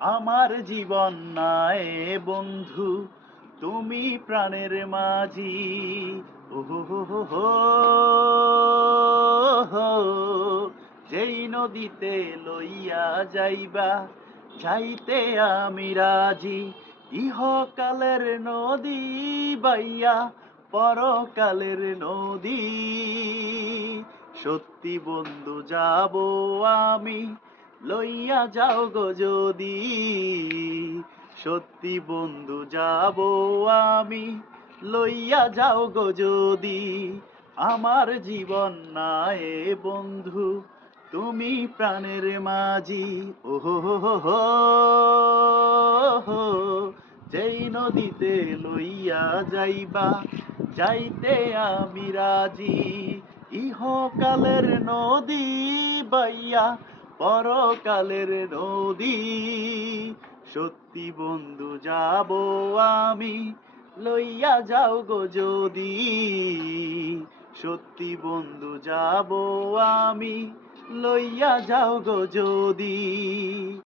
আমার জীবন নাই বন্ধু, তুমি প্রাণের মাঝি। যেই নদীতে লইয়া যাইবা, যাইতে আমি রাজি ইহকালের নদী বাইয়া, পরকালের নদী সত্যি বন্ধু, যাব আমি লইয়া যাও গো যদি সত্যি বন্ধু যাব আমি লইয়া যাও গো যদি আমার জীবন নাই বন্ধু, তুমি প্রাণের মাঝি ওহো হো। যেই নদীতে লইয়া যাইবা, যাইতে আমি রাজি ইহকালের নদী বাইয়া পরকালের নদী। সত্যি বন্ধু, যাব আমি, লইয়া যাও গো যদি। সত্যি বন্ধু, যাব আমি, লইয়া যাও গো যদি।